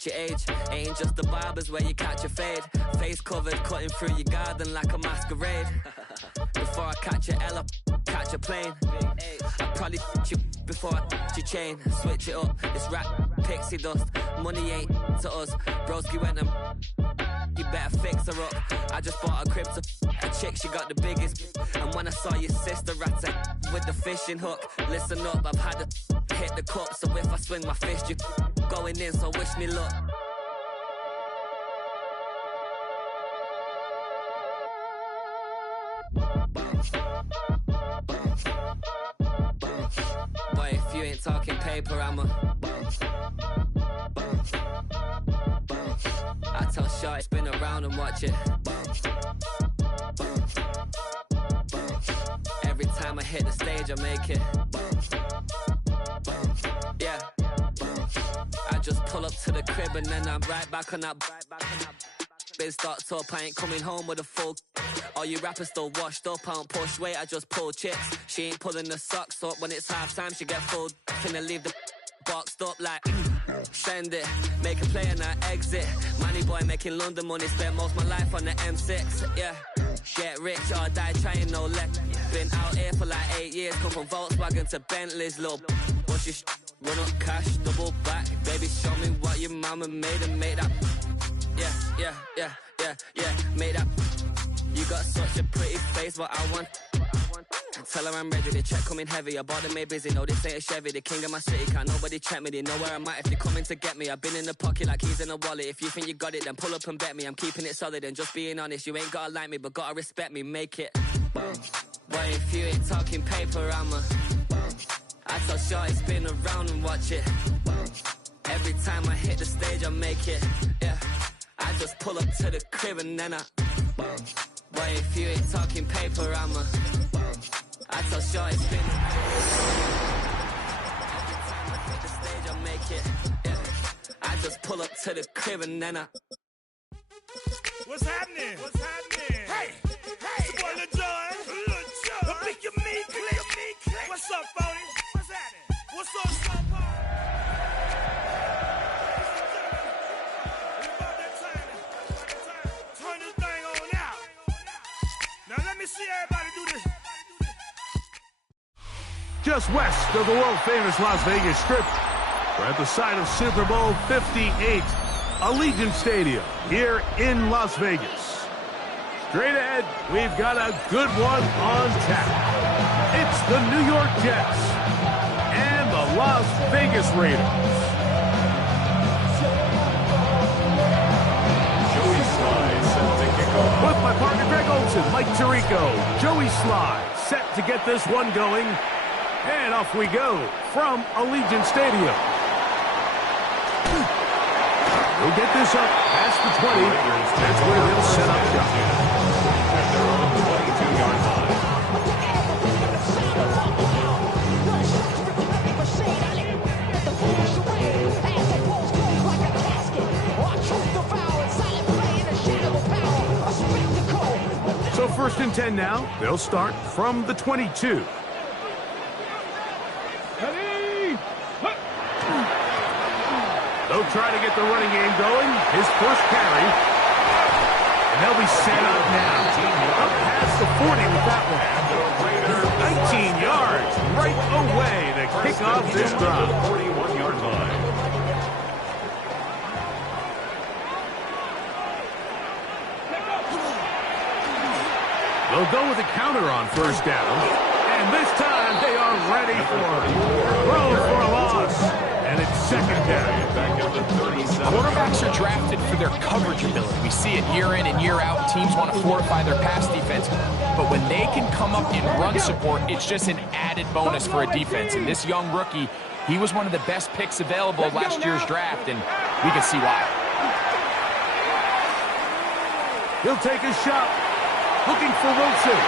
match your age. Ain't just the barbers where you catch a fade. Face covered, cutting through your garden like a masquerade. Before I catch a L, I catch a plane. I probably f*** you before I f*** your chain. Switch it up, it's rap, pixie dust. Money ain't to us. Broski went and you better fix her up. I just bought a crib to a chick, she got the biggest. And when I saw your sister at it with the fishing hook, listen up, I've had to hit the cup. So if I swing my fist, you going in, so wish me luck. Boy, if you ain't talking paper, I'm a I tell Shorty spin around and watch it. Every time I hit the stage, I make it. Yeah. I just pull up to the crib and then I'm right back on that. Been start up, I ain't coming home with a full. All you rappers still washed up, I don't push weight, I just pull chips. She ain't pulling the socks up when it's half time, she get full. Finna leave the boxed up like send it, make a play and I exit. Money boy making London money, spent most of my life on the M6. Yeah, get rich or die trying, no left. Been out here for like 8 years, come from Volkswagen to Bentley's, little. What's your run up cash, double back. Baby, show me what your mama made and make that. Yeah, made that. You got such a pretty face, but I want. Tell her I'm ready, the check coming heavy. I bought them made busy, no this ain't a Chevy. The king of my city, can't nobody check me. They know where I'm at if they coming to get me. I've been in the pocket like keys in a wallet. If you think you got it, then pull up and bet me. I'm keeping it solid and just being honest. You ain't gotta like me, but gotta respect me, make it. Boy, if you ain't talking paper, I'm a I tell Shorty spin around and watch it. Every time I hit the stage, I make it. Yeah, I just pull up to the crib and then I boy, if you ain't talking paper, I'm a I tell Shorty spin. Every time I hit the stage, I make it. Yeah, I just pull up to the crib and then I. What's happening? What's happening? Hey, it's your boy Lil Jon. The Big You Me Click. What's up, Phony? What's happening? What's up, Star Power? About that time. Turn this thing on out. Now let me see everybody do this. Just west of the world-famous Las Vegas Strip, we're at the site of Super Bowl 58, Allegiant Stadium, here in Las Vegas. Straight ahead, we've got a good one on tap. It's the New York Jets and the Las Vegas Raiders. Joey Sly set to kick off. With my partner Greg Olson, Mike Tirico, Joey Sly set to get this one going. And off we go from Allegiant Stadium. We'll get this up past the 20. That's where they'll set up shop. At their own 22-yard line. So 1st and 10 now. They'll start from the 22. They'll try to get the running game going. His first carry. And they'll be set up now. Up past the 40 with that one. 19 yards right away to kick off this drive. 41-yard line. They'll go with a counter on 1st down. And this time they are ready for it. Throw for a loss. And it's 2nd down. Quarterbacks are drafted for their coverage ability. We see it year in and year out. Teams want to fortify their pass defense. But when they can come up in run support, it's just an added bonus for a defense. And this young rookie, he was one of the best picks available last year's draft, and we can see why. He'll take a shot. Looking for Wilson.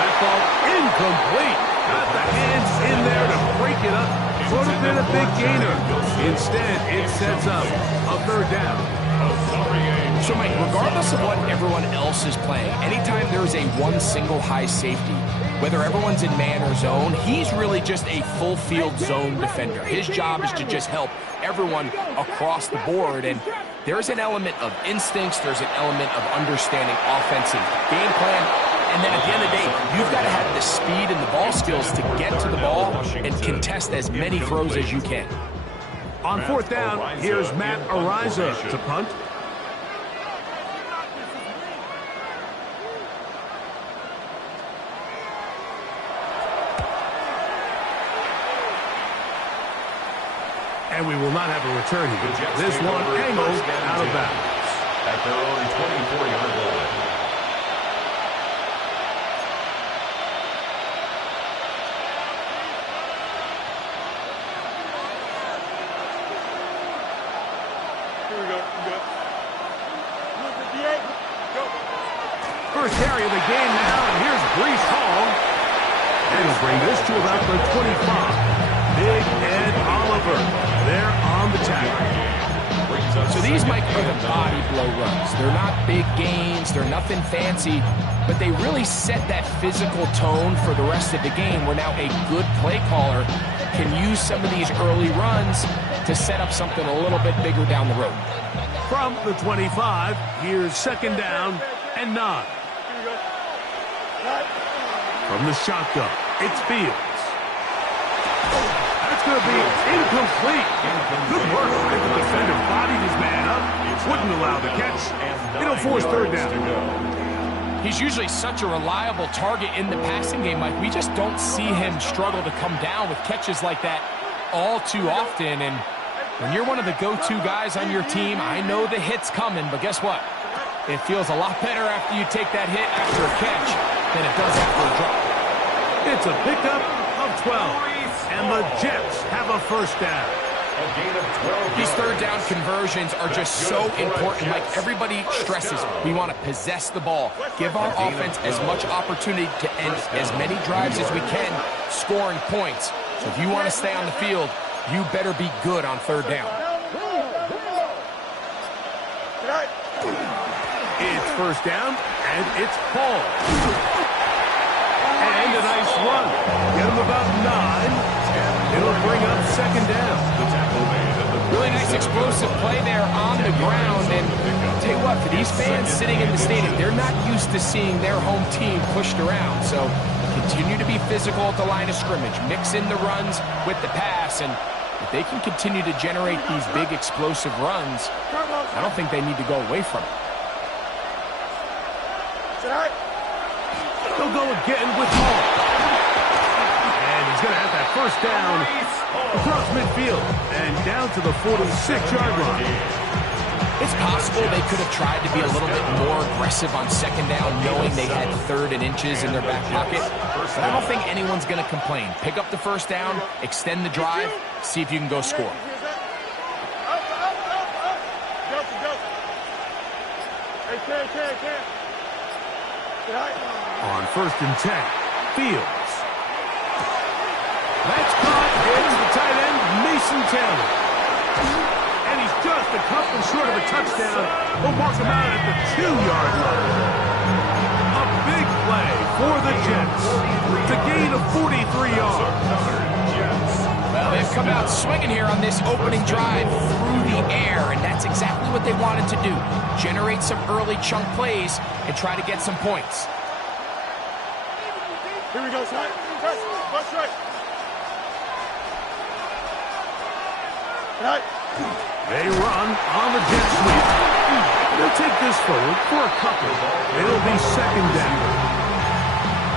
That ball incomplete. Got the hands in there to break it up. Would have been a big gainer. Instead, it sets up a 3rd down. So, Mike, regardless of what everyone else is playing, anytime there's a one single high safety, whether everyone's in man or zone, he's really just a full field zone defender. His job is to just help everyone across the board, and there's an element of instincts, there's an element of understanding offensive game plan, and then at the end of the day, you've got to have the speed and the ball skills to get to the ball and contest as many throws as you can. On fourth down, here's Matt Araiza to punt. And we will not have a return here. This one angled out of bounds. At their own 24-yard line. Here we go. First carry of the game now, and here's Breece Hall. And he'll bring this to about the 25. Big Ed Oliver there on the tackle. So these, Mike, are the body blow runs. They're not big gains, they're nothing fancy, but they really set that physical tone for the rest of the game where now a good play caller can use some of these early runs to set up something a little bit bigger down the road. From the 25, here's second down and 9. From the shotgun, it's Fields. That's going to be incomplete. Good work. The defender bodied his man up, wouldn't allow the catch. It'll force third down. He's usually such a reliable target in the passing game, Mike. We just don't see him struggle to come down with catches like that all too often. And when you're one of the go-to guys on your team, I know the hit's coming, but guess what? It feels a lot better after you take that hit after a catch than it does after a drop. It's a pickup of 12. And the Jets have a first down. A gain of 12. These third down conversions are just so important. Like everybody stresses, we want to possess the ball, give our offense as much opportunity to end as many drives as we can, scoring points. So if you want to stay on the field, you better be good on third down. It's first down, and it's Paul. And a nice run. Get him about 9. It'll bring up second down. Really nice explosive play there on the ground. And I'll tell you what, for these fans sitting in the stadium, they're not used to seeing their home team pushed around. So continue to be physical at the line of scrimmage. Mix in the runs with the pass. And if they can continue to generate these big explosive runs, I don't think they need to go away from it. They'll go again with Hall. And he's going to have that first down across midfield and down to the 46-yard line. It's possible they could have tried to be a little bit more aggressive on second down, knowing they had third and inches in their back pocket. But I don't think anyone's going to complain. Pick up the first down, extend the drive, see if you can go score. On first and 10, Fields. That's caught. It's the tight end, Mason Taylor. And he's just a couple short of a touchdown. We'll mark him out at the 2-yard line. A big play for the Jets. It's a gain of 43 yards. Well, they've come out swinging here on this opening drive through the air, and that's exactly what they wanted to do. Generate some early chunk plays and try to get some points. Here we go, son. What's right? They run on the jet sweep. They'll take this forward for a couple. It'll be second down.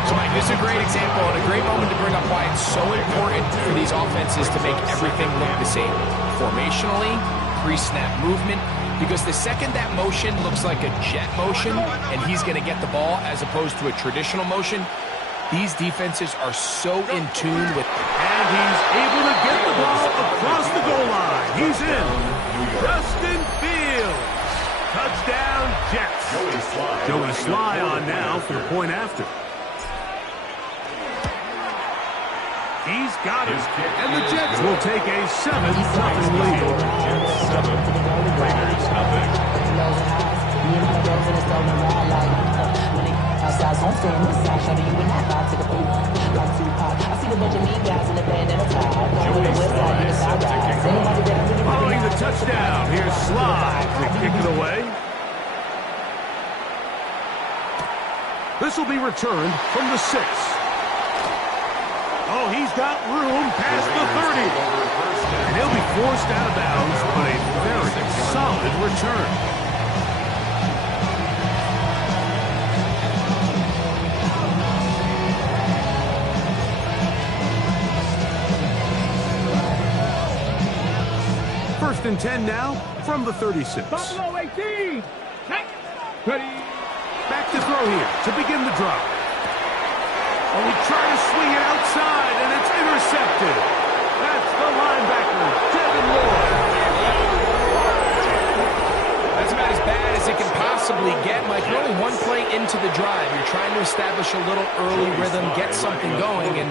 So, Mike, this is a great example and a great moment to bring up why it's so important for these offenses to make everything look the same. Formationally, pre-snap movement, because the second that motion looks like a jet motion and he's going to get the ball as opposed to a traditional motion, these defenses are so in tune with... And he's able to get the ball across the goal line. He's in. Justin Fields. Touchdown, Jets. Joey Sly on now for the point after. He's got it. And the Jets will take a 7-0 lead. Jets 7, Raiders nothing. Following the touchdown, here's Slide to kick it away. This will be returned from the 6. Oh, he's got room past the 30. And he'll be forced out of bounds, but a very solid return. First and 10 now from the 36. Buffalo 18. Ready. Back to throw here to begin the drive. Oh, he tried to swing it outside, and it's intercepted. That's the linebacker, Devin Lloyd. That's about as bad as it can possibly get, Mike. We're only one play into the drive. You're trying to establish a little early rhythm, get something going, and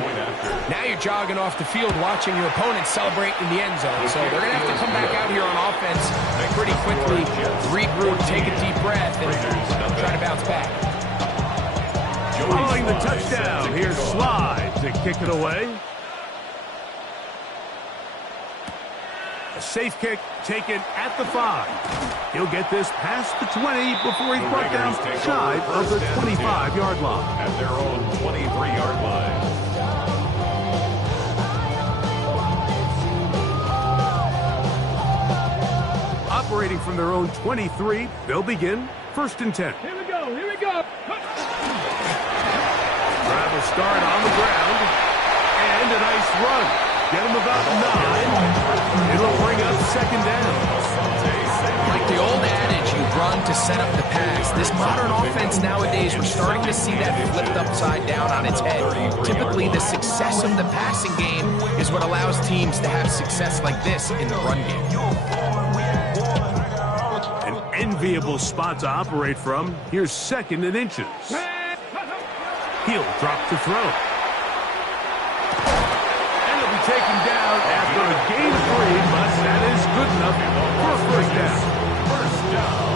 now you're jogging off the field watching your opponent celebrate in the end zone. So they're going to have to come back out here on offense pretty quickly, regroup, take a deep breath, and try to bounce back. Following the touchdown, here's Slide to kick it away. A safe kick taken at the 5. He'll get this past the 20 before he's brought down shy of the 25-yard line. At their own 23-yard line. Operating from their own 23, they'll begin first and 10. Here we go. Here we go. Drive will start on the ground. And a nice run. Get him about 9. It'll bring up second down. Like the old adage, you run to set up the pass. This modern offense nowadays, we're starting to see that flipped upside down on its head. Typically, the success of the passing game is what allows teams to have success like this in the run game. An enviable spot to operate from. Here's second and inches. He'll drop to throw. Taken down after a gain of 3, but that is good enough for a first down.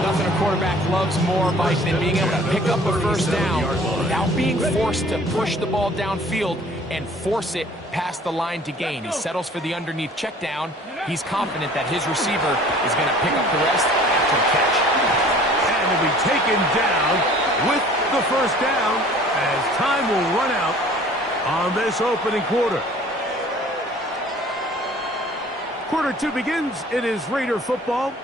Nothing a quarterback loves more, Mike, than being able to pick up a first down without being forced to push the ball downfield and force it past the line to gain. He settles for the underneath check down. He's confident that his receiver is going to pick up the rest after the catch. And he'll be taken down with the first down as time will run out on this opening quarter. Quarter 2 begins. It is Raider football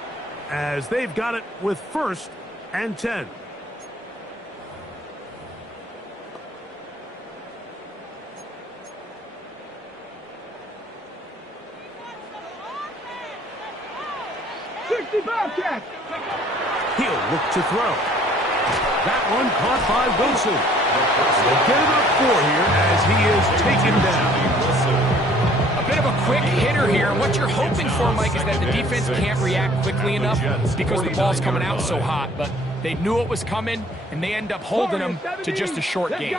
as they've got it with first and 10. He'll look to throw. That one caught by Wilson. They'll get him up 4 here as he is taken down. Bit of a quick hitter here. What you're hoping for, Mike, is that the defense can't react quickly enough because the ball's coming out so hot. But they knew it was coming, and they end up holding him to just a short game.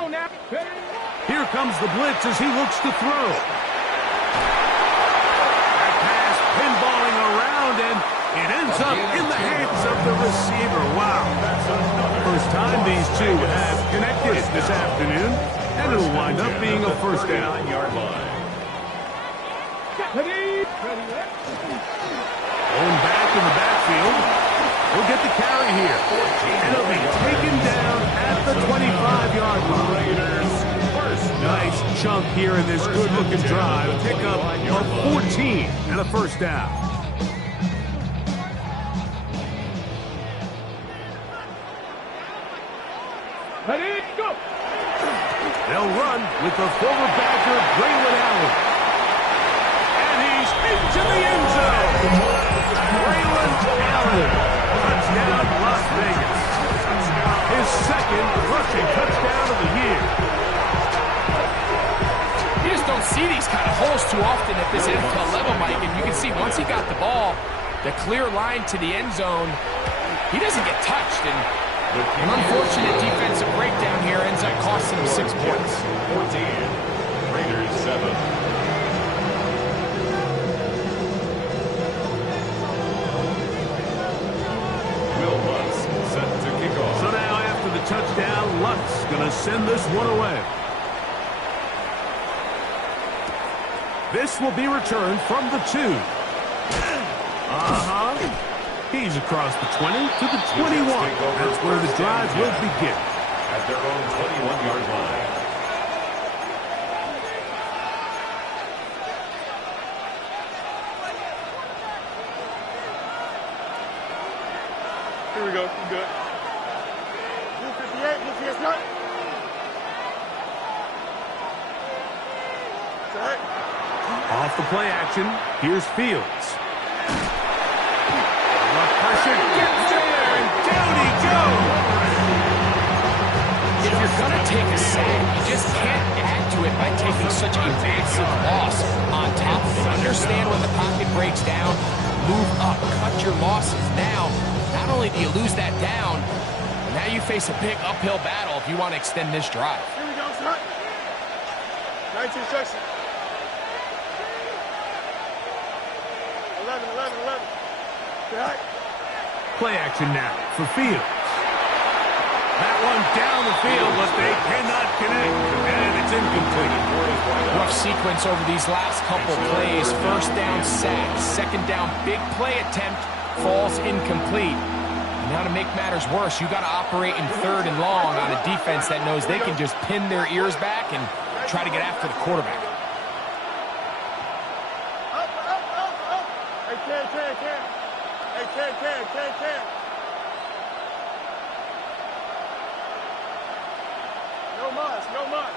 Here comes the blitz as he looks to throw. That pass pinballing around, and it ends up in the hands of the receiver. Wow. First time these two have connected this afternoon, and it'll wind up being a first down. Ready. Going back in the backfield. He'll get the carry here. And he'll be taken down at the 25-yard line. Nice chunk here in this good-looking drive. Pick up of 14 and a first down. Ready, go. They'll run with the former Badger, Braylon Allen. Into the end zone. Braylon Allen. Touchdown, Las Vegas. His second rushing touchdown of the year. You just don't see these kind of holes too often at this NFL level, Mike. And you can see once he got the ball, the clear line to the end zone, he doesn't get touched. And an unfortunate defensive breakdown here ends up costing him 6 points. 14. Raiders 7. one away. This will be returned from the 2. He's across the 20 to the 21. That's where the drive will begin. At their own 21-yard line. Here we go. I'm good. Blue 58, blue 58 nut. Off the play action, here's Fields. The pressure gets there, and down he goes. If you're going to take a sack, you just can't add to it by taking such a massive loss on top of it. Understand when the pocket breaks down, move up, cut your losses. Now, not only do you lose that down, but now you face a big uphill battle if you want to extend this drive. Here we go, start. 19 seconds. 11. Right. Play action now for Fields. That one down the field, but they cannot connect, and it's incomplete. Rough sequence over these last couple plays. First down sack, second down big play attempt, falls incomplete. Now to make matters worse, you got to operate in 3rd and long on a defense that knows they can just pin their ears back and try to get after the quarterback. Can. No muss.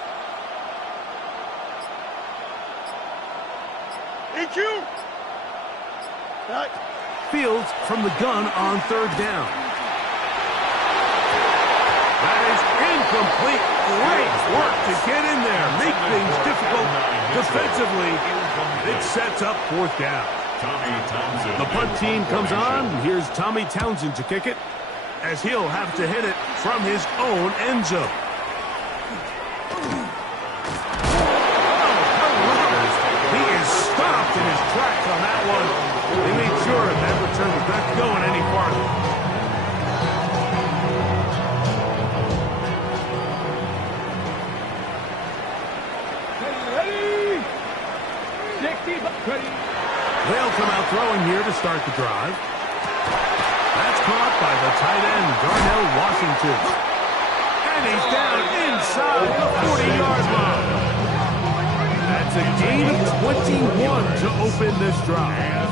EQ. Right. Fields from the gun on 3rd down. That is incomplete. Great work to get in there. Make things difficult defensively. It sets up 4th down. The punt team comes on. Here's Tommy Townsend to kick it, as he'll have to hit it from his own end zone. He is stopped in his tracks on that one. They made sure that return was not going any farther. They'll come out throwing here to start the drive. That's caught by the tight end, Darnell Washington. And he's down inside the 40-yard line. That's a gain of 21 to open this drive.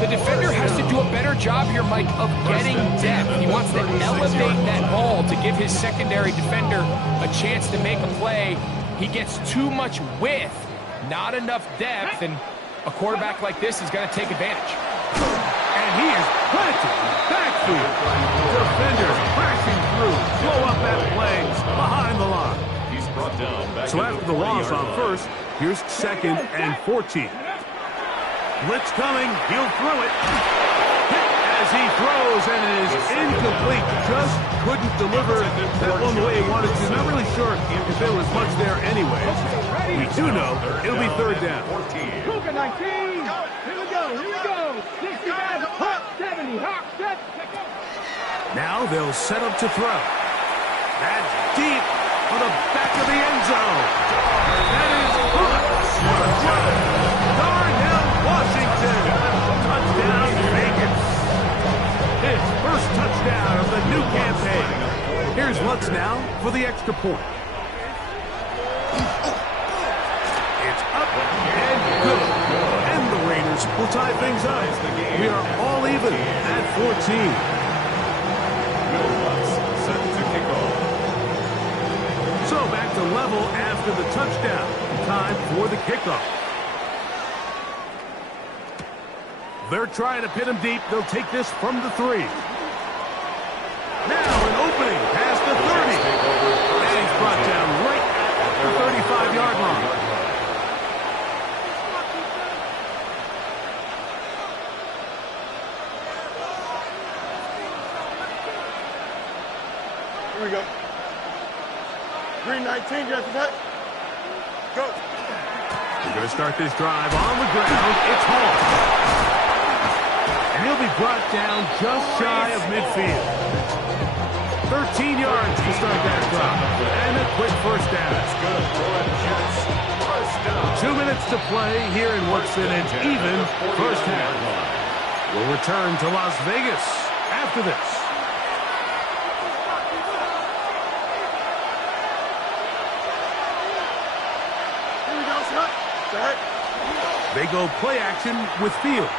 The defender has to do a better job here, Mike, of getting depth. He wants to elevate that ball to give his secondary defender a chance to make a play. He gets too much width, not enough depth, and a quarterback like this is going to take advantage. And he is planted backfield. Defenders crashing through. Blow up that play behind the line. He's brought down. So after the loss on 1st, here's 2nd and 14. Blitz coming. He'll throw it. As he throws, and it is incomplete. Just couldn't deliver that one the way he wanted to. Not really sure if there was much there anyway. We do know it'll be 3rd down. 19. Here we go. 65, hop, 70, hop, set. Now they'll set up to throw. That's deep for the back of the end zone. That is good. Darnell Washington. Touchdown Vegas. His first touchdown of the new campaign. Here's Lutz now for the extra point. It's up and good. And the Raiders will tie things up. We are all even at 14. So back to level after the touchdown. Time for the kickoff. They're trying to pin him deep. They'll take this from the 3. Now an opening past the 30. And he's brought down right at the 35-yard line. Here we go. Green 19, just that. Go. We're going to start this drive on the ground. It's Hall. And he'll be brought down just shy of midfield. 13 yards to start that drive. And a quick first down. That's good for the Jets. First down. 2 minutes to play here in what's been an even first half. We'll return to Las Vegas after this. Here we go, son. Set. They go play action with Fields.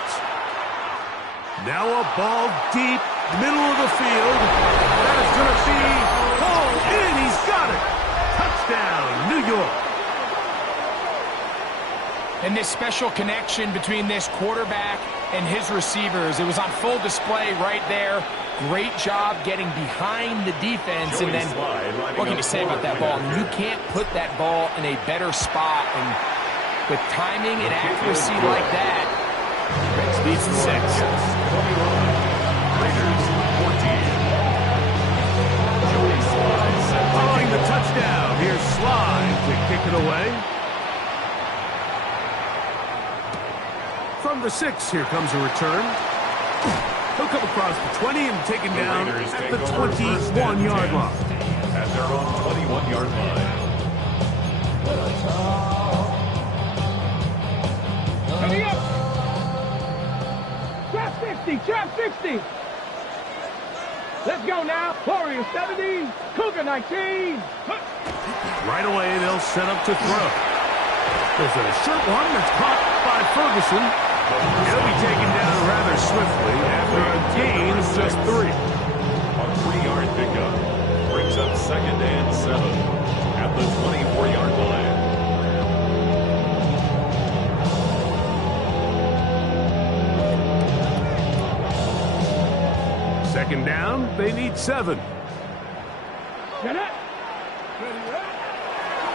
Now a ball deep, middle of the field. That is going to be hauled in. He's got it. Touchdown, New York. And this special connection between this quarterback and his receivers, it was on full display right there. Great job getting behind the defense. And then, what can you say about that ball? You can't put that ball in a better spot. And with timing and accuracy like that, leads to 6. 21. Raiders 14. Joey Slye set Following the touchdown, here's Slye to kick it away. From the 6, here comes a return. He'll come across the 20 and taken down Raiders at take the over first and 21-yard 10 line. at their own 21-yard line. Ready up. Trap 60, trap 60. Let's go now. Warriors 70, Cougar 19. Right away, they'll set up to throw. There's a short one that's caught by Ferguson. He'll be taken down rather swiftly after a gain of just 3. A 3-yard pickup brings up 2nd and 7 at the 24-yard line. Second down, they need 7. Get it.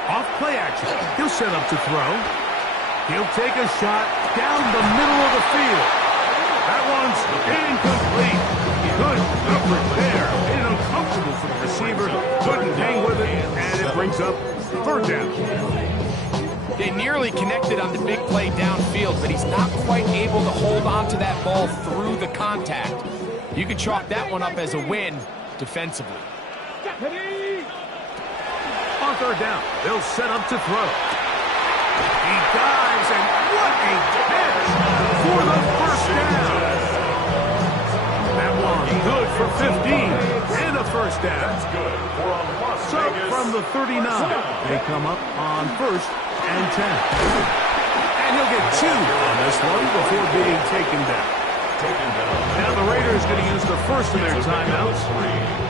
Off play action. He'll set up to throw. He'll take a shot down the middle of the field. That one's incomplete. Good coverage there. Made it uncomfortable for the receiver. Couldn't hang with it, and it brings up 3rd down. They nearly connected on the big play downfield, but he's not quite able to hold on to that ball through the contact. You can chalk that one up as a win defensively. Ready. On 3rd down, they'll set up to throw. He dives, and what a catch for the first down. That one good for 15 and a first down. That's good for a Las So Vegas. from the 39, they come up on 1st and 10. And he'll get 2 on this one before being taken down. Now the Raiders going to use the first of their timeouts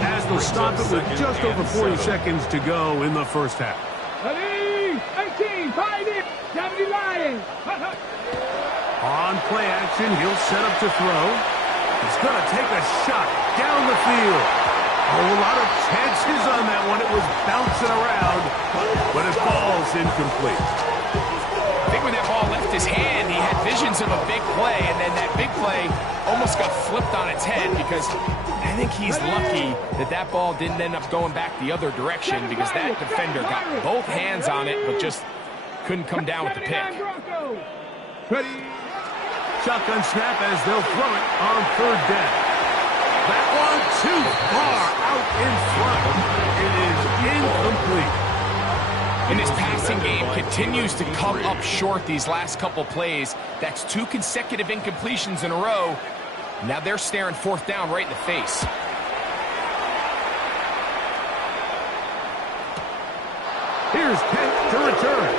as they'll stop it with just over 40 seconds to go in the first half. Ready. 18, Pioneer, 70 Lions. On play action, he'll set up to throw. He's going to take a shot down the field. A lot of chances on that one. It was bouncing around, but it falls incomplete. I think when that ball left his hand, he had visions of a big play, and then that big play almost got flipped on its head because I think he's lucky that that ball didn't end up going back the other direction because that defender got both hands on it but just couldn't come down with the pick. Ready. Shotgun snap as they'll throw it on 3rd down. That one too far out in front. It is incomplete. And this passing game continues to come up short these last couple plays. That's 2 consecutive incompletions in a row. Now they're staring 4th down right in the face. Here's Kent to return.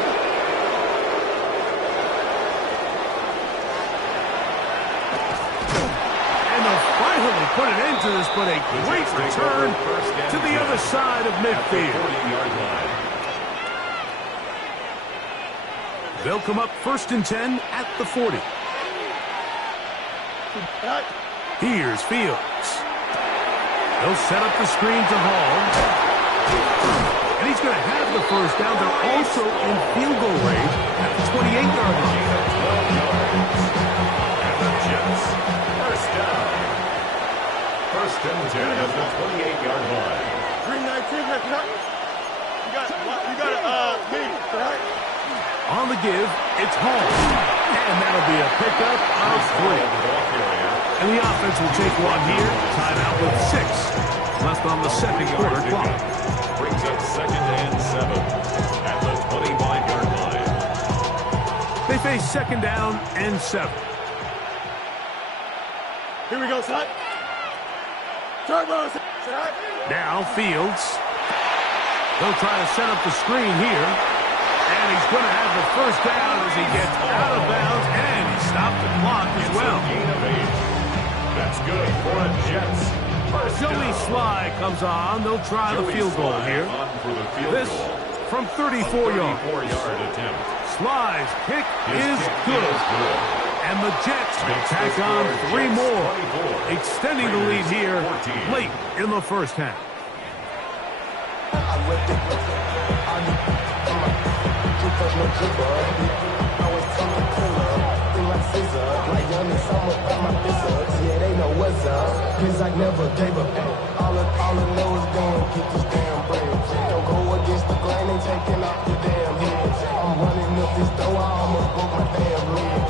And they'll finally put an end to this, but a great return to the other side of midfield. 40-yard line. They'll come up 1st and 10 at the 40. Here's Fields. They'll set up the screen to Hall. And he's going to have the first down. They're also in field goal range at the 28-yard line. And the Jets, first down. 1st and 10 at the 28-yard line. 319, you got me, right? On the give, it's Hall. And that'll be a pickup of 3. And the offense will take one here. Timeout with 6. left on the second quarter clock. Brings up 2nd and 7 at the 25-yard line. They face 2nd down and 7. Here we go, son. Turbo. Now Fields. They'll try to set up the screen here. And he's going to have the first down as he gets out of bounds. And he stopped the clock as well. Gain of 8. That's good for the Jets. First Joey down. Sly comes on. They'll try the field goal here. On for the field This goal. from 34 yards. 34-yard attempt. Sly's kick His is kick good. is good. And the Jets Makes tack the on score 3 Jets more, 24. extending the lead here 14. late in the first half. I never gave up. All I know is going get this damn bread. Don't go against the grain, they taking off the damn head. I'm running up this door, I almost broke my damn leg.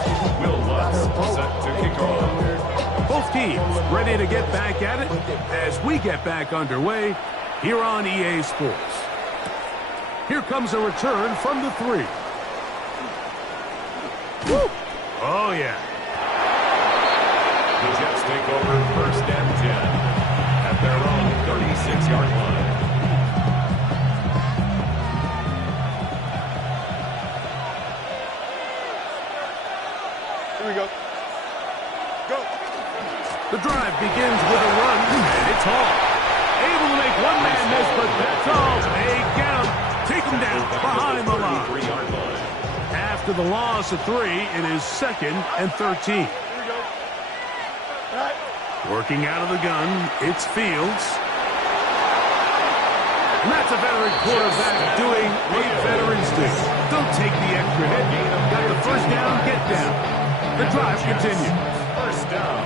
Will Lutz set to kick off. Both teams ready to get back at it as we get back underway here on EA Sports. Here comes a return from the 3. Woo! Oh, yeah. The Jets take over 1st and 10 at their own 36-yard line. Here we go. Go. The drive begins with a run, and it's Hall. Able to make one man miss, but that's all. They get him. Take him down behind the line. 33-yard line. After the loss of 3, it is 2nd and 13. Here we go. All right. Working out of the gun, it's Fields. And that's a veteran quarterback doing what veterans do. Don't take the extra hit. Got the first down, get down. The drive continues. First down.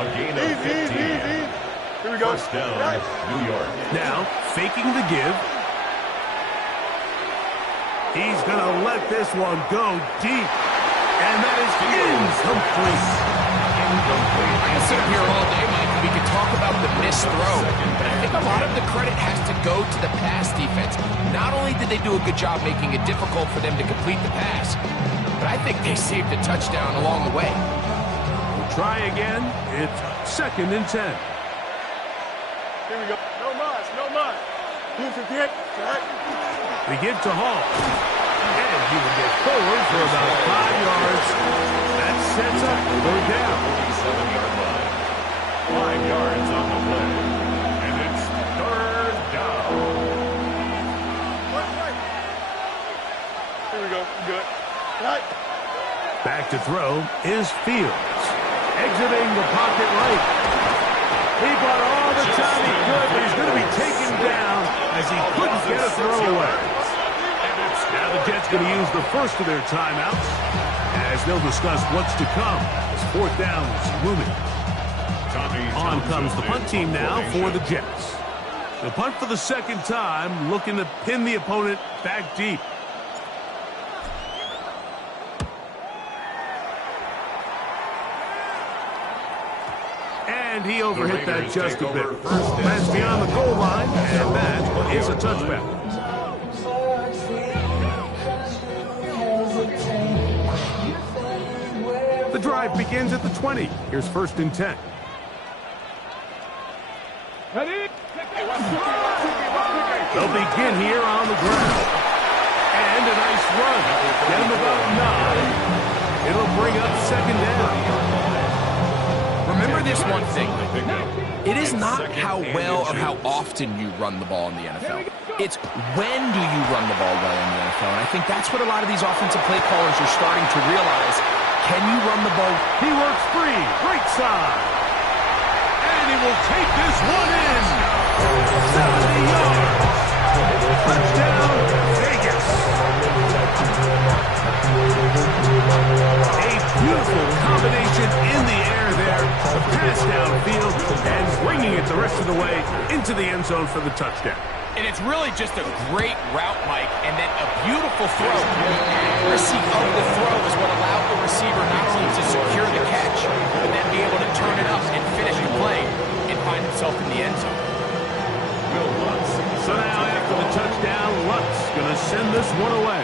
A gain of 15. Here we go. First down, New York. Now, faking the give. He's going to let this one go deep. And that is incomplete. I can sit here all day, Mike, and we could talk about the missed throw, but I think a lot of the credit has to go to the pass defense. Not only did they do a good job making it difficult for them to complete the pass, but I think they saved a touchdown along the way. We'll try again. It's 2nd and 10. Here we go. No mas, no mas. Here's the kick. All right. They give to Hall. And he will get forward for about 5 yards. That sets up the third down. 47-yard line. 5 yards on the play. And it's 3rd down. Here we go. Good. All right. Back to throw is Fields. Exiting the pocket right. He brought all the time he could, but he's going to be taken down as he couldn't get a throw away. Now the Jets going to use the first of their timeouts as they'll discuss what's to come as 4th down is looming. On comes the punt team now for the Jets. The punt for the 2nd time, looking to pin the opponent back deep. And he overhit that just a bit. That's beyond the goal line, and that is a touchback. The drive begins at the 20. Here's 1st and 10. Ready? They'll begin here on the ground. And a nice run. Get him about 9. It'll bring up 2nd down. Remember this one thing. It is not how well or how often you run the ball in the NFL. It's when do you run the ball well in the NFL. And I think that's what a lot of these offensive play callers are starting to realize. Can you run the ball? He works free. Right side. And he will take this one in. 70 yards. Touchdown, Vegas. A beautiful combination in the air there. The pass downfield and bringing it the rest of the way into the end zone for the touchdown. And it's really just a great route, Mike, and then a beautiful throw. The accuracy of the throw is what allowed the receiver not only to secure the catch, but then be able to turn it up and finish the play. And find himself in the end zone. Will Lutz. So now after the touchdown, Lutz going to send this one away.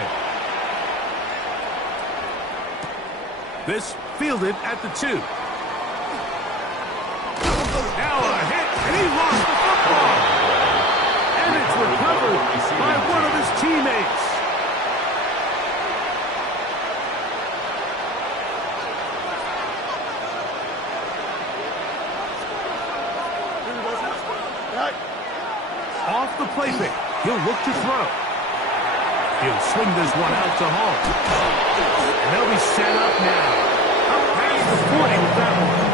This fielded at the 2. Now a hit, and he lost the football. And it's recovered by one of his teammates. Off the play fake, he'll look to throw. He'll swing this one out to Hall. And they'll be set up now. Up past the 40 with that one.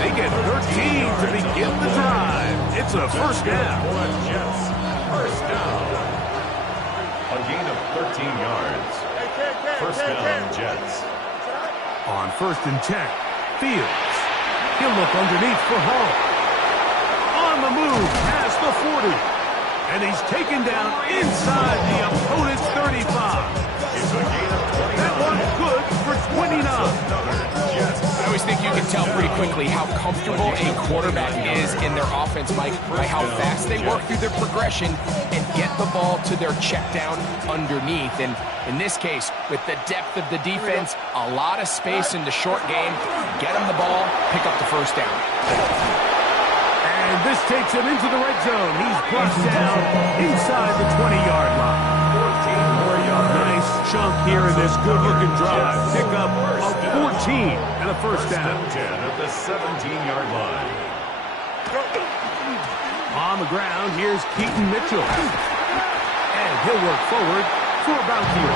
They get 13 to begin the drive. It's a first down. Jets. First down. A gain of 13 yards. First down, Jets. On 1st and 10, Fields. He'll look underneath for Hall. On the move, past the 40. And he's taken down inside the opponent's 35. It's a gain of 29. That one good for 29. I always think you can tell pretty quickly how comfortable a quarterback is in their offense, Mike, by how fast they work through their progression and get the ball to their check down underneath. And in this case, with the depth of the defense, a lot of space in the short game, get them the ball, pick up the first down. And this takes him into the red zone. He's brought down inside the 20-yard line. 14 more yards. Nice chunk here in this good-looking drive. Pick up a 14 and a first down. 10 at the 17-yard line. On the ground, here's Keaton Mitchell. And he'll work forward for about 3.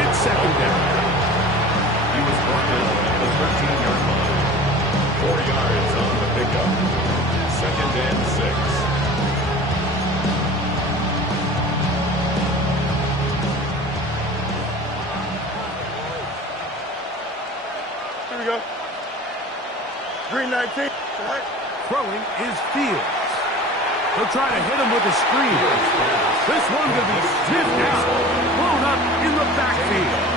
It's second down. He was brought down at the 13-yard line. 4 yards on the pickup. Second and 6. Here we go. Green 19. Throwing is Fields. They'll try to hit him with a screen. This one going to be sniffed out, blown up in the backfield.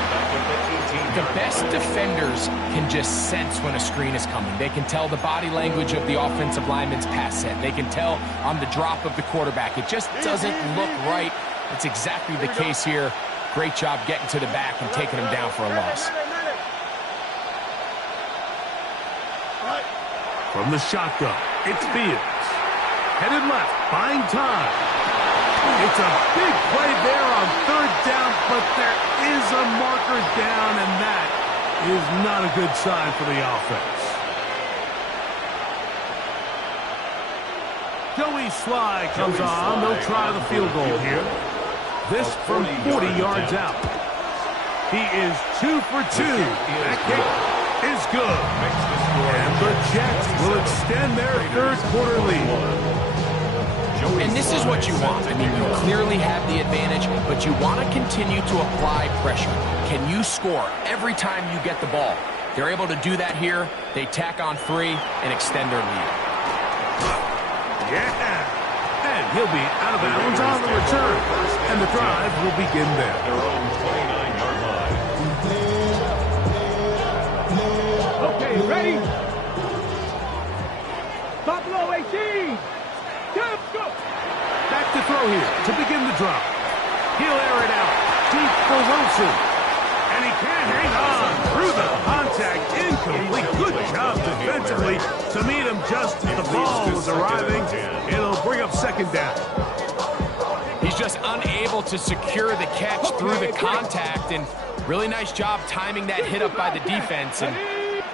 The best defenders can just sense when a screen is coming. They can tell the body language of the offensive lineman's pass set. They can tell on the drop of the quarterback. It just doesn't look right. It's exactly the case here. Great job getting to the back and taking him down for a loss. From the shotgun, it's Fields. Headed left, buying time. It's a big play there on 3rd down, but there is a marker down, and that is not a good sign for the offense. Joey Sly comes on. They'll try the field goal here. This from 40 yards out. He is 2 for 2. That kick is good. And the Jets will extend their 3rd quarter lead. And this is what you want. I mean, you clearly have the advantage, but you want to continue to apply pressure. Can you score every time you get the ball? They're able to do that here. They tack on 3 and extend their lead. Yeah. And he'll be out of bounds on the return. And the drive will begin there. Their own 29-yard line. Okay, ready? Buffalo 18. Go. Back to throw here to begin the drop. He'll air it out deep for Wilson. And he can't hang on through the contact. Incomplete. Good job defensively to meet him just as the ball was arriving. It'll bring up 2nd down. He's just unable to secure the catch through the contact, and really nice job timing that hit up by the defense. And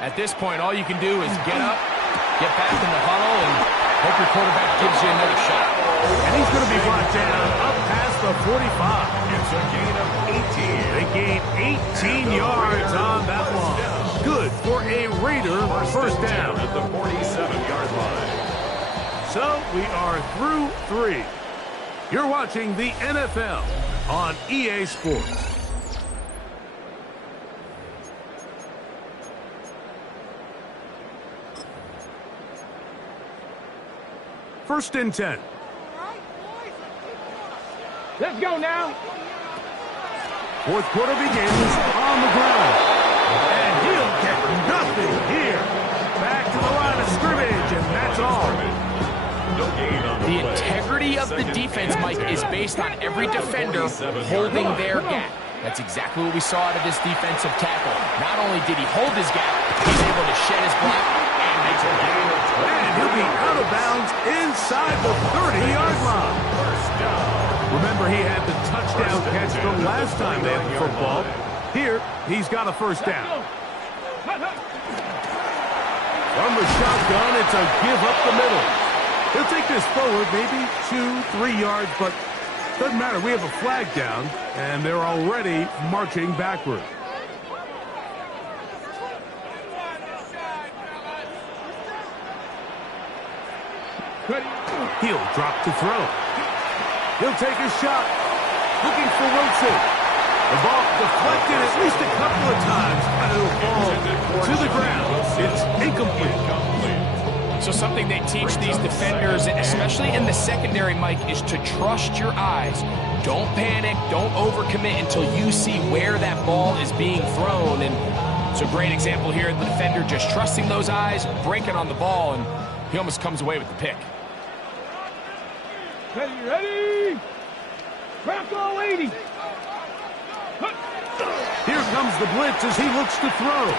at this point, all you can do is get up, get back in the huddle, and hope your quarterback gives you another shot. And he's going to be brought down up past the 45. It's a gain of 18. They gain 18 yards on that one. Good for a Raider first down. At the 47-yard line. So we are through 3. You're watching the NFL on EA Sports. First and 10. Let's go now. 4th quarter begins on the ground. And he'll get nothing here. Back to the line of scrimmage, and that's all. gain on the The play. integrity of the Second defense, and Mike, is 10. based on every defender 47 holding yard their gap. That's exactly what we saw out of this defensive tackle. Not only did he hold his gap, he's able to shed his block and make It's a it gain of 20. And he'll be out of bounds inside the 30-yard line. First down. Remember, he had the touchdown catch the last time they had the football. Here, he's got a first down. From the shotgun, it's a give up the middle. He'll take this forward, maybe 2-3 yards, but doesn't matter. We have a flag down, and they're already marching backward. He'll drop to throw. He'll take a shot. Looking for Wilson. The ball deflected at least a couple of times, and it'll fall to the ground. It's incomplete. So something they teach these defenders, especially in the secondary, Mike, is to trust your eyes. Don't panic. Don't overcommit until you see where that ball is being thrown. And it's a great example here. The defender just trusting those eyes, breaking on the ball, and he almost comes away with the pick. Ready? Crack all 80. Here comes the blitz as he looks to throw.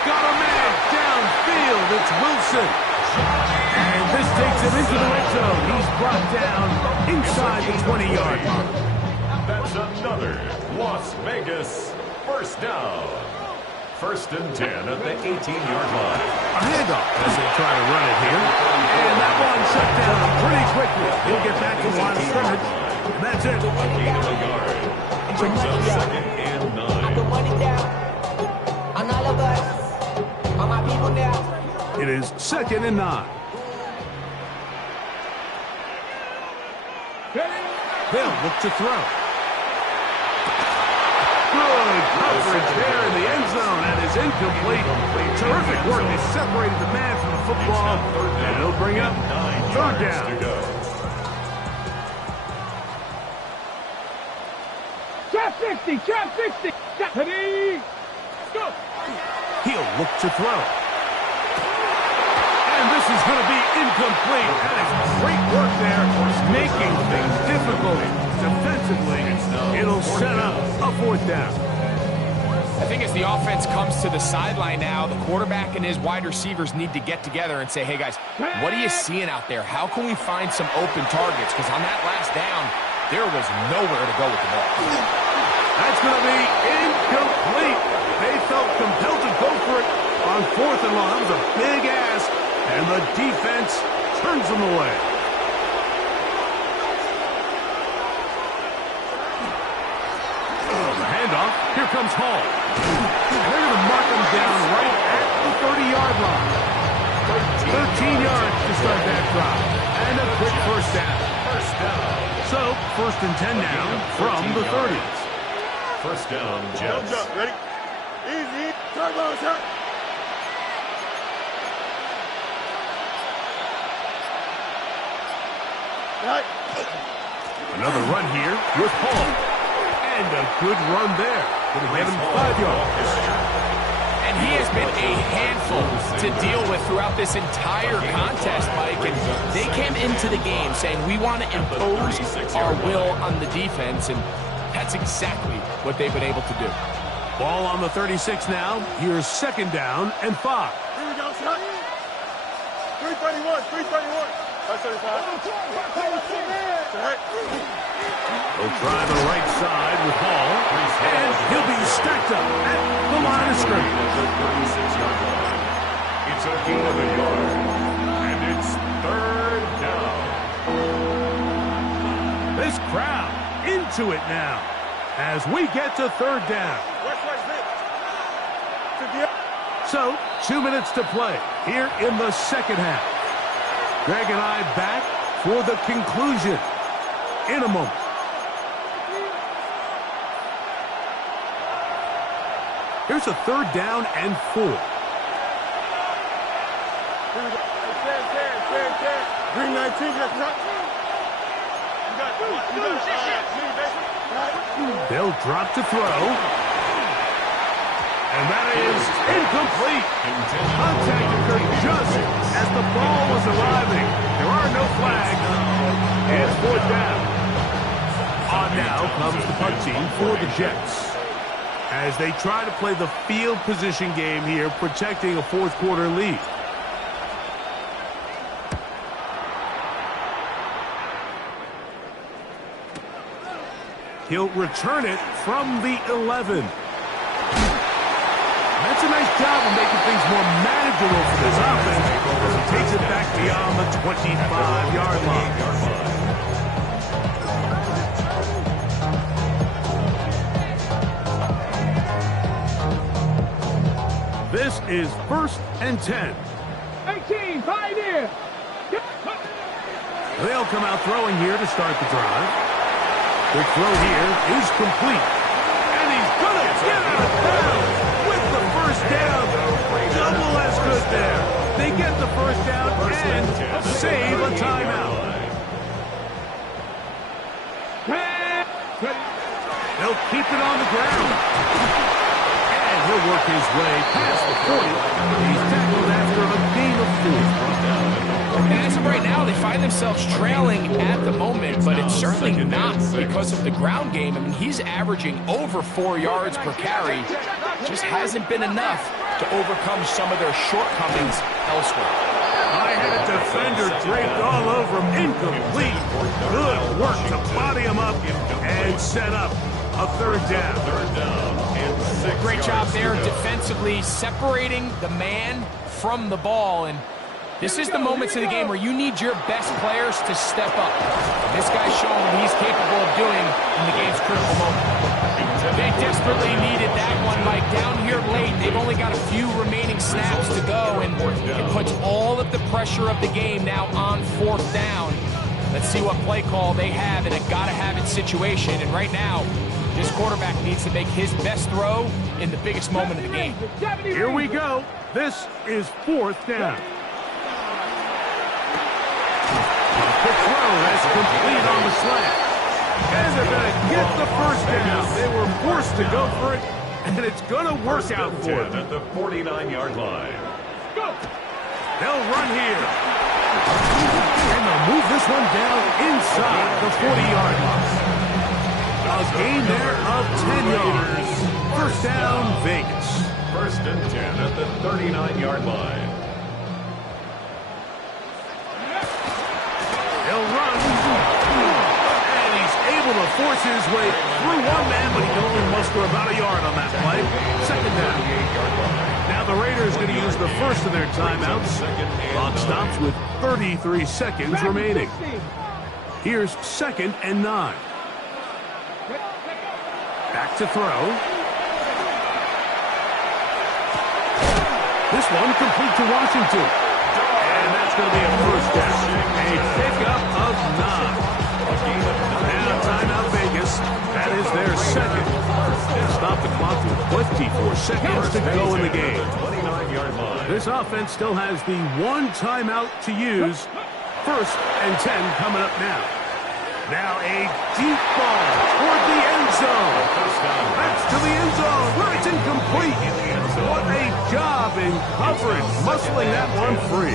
Got a man downfield. It's Wilson. And this takes him into the red zone. He's brought down inside the 20-yard line. That's another Las Vegas first down. First and 10 at the 18-yard line. A handoff as they try to run it here. And that one shut down pretty quickly. He'll get back to the line of scrimmage. And that's it. A gain of a yard. Brings up second and 9. It is second and 9. They'll look to throw. Good coverage there in the end zone, and is incomplete. Terrific work. They separated the man from the football, and it'll bring up 9 third yards to down. go. Trap 60. Trap 60. Ready? Go. He'll look to throw. And this is going to be incomplete. That is great work there, making things difficult defensively. It'll set up a fourth down. I think as the offense comes to the sideline now, the quarterback and his wide receivers need to get together and say, hey, guys, what are you seeing out there? How can we find some open targets? Because on that last down, there was nowhere to go with the ball. That's going to be incomplete. They felt compelled to go for it on fourth and long. That was a big ask, and the defense turns them away. The handoff. Here comes Hall. And they're going to mark him down right at the 30-yard line. 13 yards to start that drive. And a quick first down. First down. So, first and 10 now from the 30s. First down, Jets. Ready? Easy. Turbo shot. Right. Another run here with Hall. And a good run there. Going to get him 5 yards. And he has been a handful to deal with throughout this entire contest, Mike. And they came into the game saying, we want to impose our will on the defense. And that's exactly what they've been able to do. Ball on the 36 now. Here's second down and 5. Here we go, shot. 331. 331. 575. He'll try the right side with Hall. And he'll be stacked up at the line of scrimmage. At the 36-yard line. It's a gain of a yard. And it's third down. This crowd into it now as we get to third down. So, 2 minutes to play here in the second half. Greg and I back for the conclusion in a moment. Here's a third down and 4. Green 19, They'll drop to throw. And that is incomplete. Contact occurred just as the ball was arriving. There are no flags. It's fourth down. On now comes the punt team for the Jets, as they try to play the field position game here, protecting a fourth quarter lead. He'll return it from the 11. That's a nice job of making things more manageable for this offense as he takes it back beyond the 25-yard line. This is 1st and 10. 18, Pioneer. They'll come out throwing here to start the drive. The throw here is complete. And he's going to get out of bounds with the first down. Double as good there. They get the first down and save a timeout. They'll keep it on the ground. And he'll work his way past the 40. He's tackled after a gain of 4. And as of right now, they find themselves trailing at the moment, but it's certainly not because of the ground game. I mean, he's averaging over 4 yards per carry. Just hasn't been enough to overcome some of their shortcomings elsewhere. I had a defender draped all over him. Incomplete. Good work to body him up and set up a third down. Great job there defensively, separating the man from the ball. And this is the moments of the game where you need your best players to step up. This guy's shown what he's capable of doing in the game's critical moment. They desperately needed that one, Mike. Down here late, they've only got a few remaining snaps to go, and it puts all of the pressure of the game now on 4th down. Let's see what play call they have in a gotta-have-it situation. And right now, this quarterback needs to make his best throw in the biggest moment of the game. Here we go. This is 4th down. The throw is complete on the slant. And they're going to get the first down. They were forced to go for it, and it's going to work out for them. At the 49-yard line. They'll run here. And they'll move this one down inside the 40-yard line. A gain there of 10 yards. First down, Vegas. 1st and 10 at the 39-yard line. He'll run. And he's able to force his way through one man, but he can only muster about a yard on that play. Second down. Now the Raiders going to use the first of their timeouts. Clock stops with 33 seconds remaining. Here's 2nd and 9. Back to throw. This one complete to Washington. And that's going to be a first down. A pickup of 9. Now timeout Vegas. That is their second. Stop the clock with 54 seconds to go in the game. This offense still has the one timeout to use. 1st and 10 coming up now. Now a deep ball toward the end zone. That's to the end zone where it's incomplete. What a job in coverage, muscling that one free.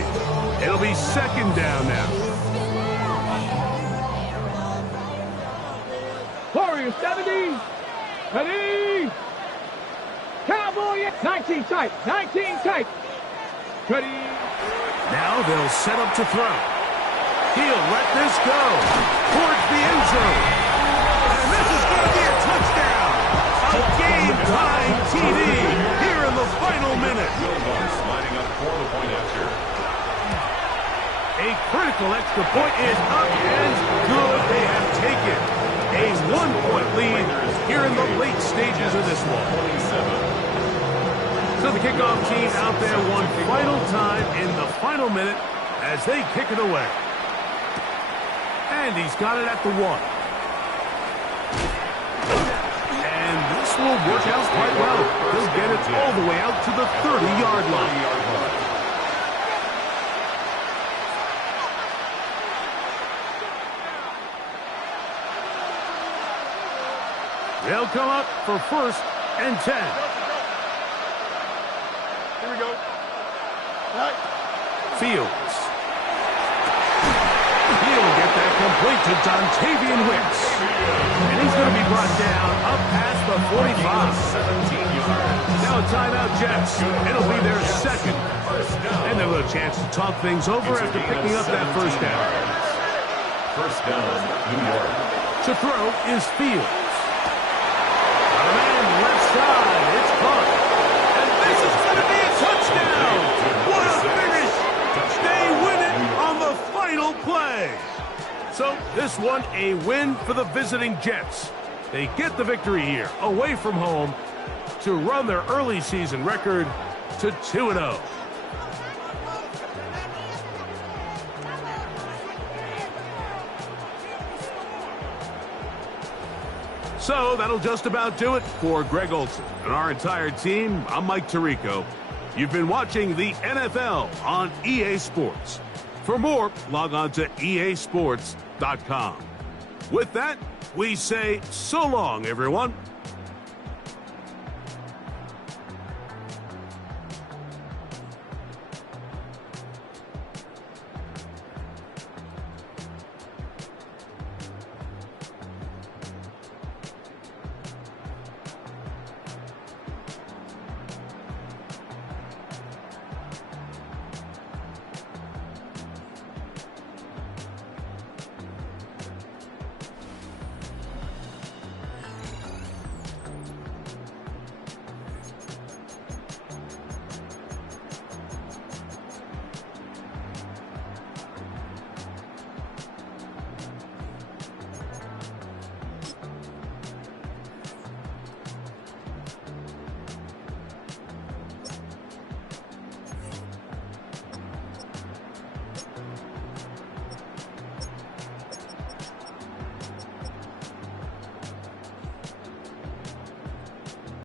It'll be 2nd down now. Warriors 70. Ready. Cowboy 19 tight. 19 tight. Ready. Now they'll set up to throw. He'll let this go towards the end zone. And this is going to be a touchdown. A game-tying TD here in the final minute. Lining up for the point after. A critical extra point is up and good. They have taken a 1-point lead here in the late stages of this one. So the kickoff team out there one final time in the final minute as they kick it away. And he's got it at the 1. And this will work out quite well. He'll get it all the way out to the 30-yard line. They'll come up for 1st and 10. Here we go. Fields. He'll get that complete to Dontavian Wicks. And he's going to be brought down up past the 45. 17 yards. Now a timeout, Jets. It'll be their second. And they'll have a chance to talk things over after picking up that first down. First down, New York. To throw is Fields. On a man left side. It's caught. And this is going to be a touchdown. What a finish. They win it on the final play. So this one a win for the visiting Jets. They get the victory here away from home to run their early season record to 2-0. So that'll just about do it for Greg Olsen and our entire team. I'm Mike Tirico. You've been watching the NFL on EA Sports. For more, log on to easports.com. With that, we say so long, everyone.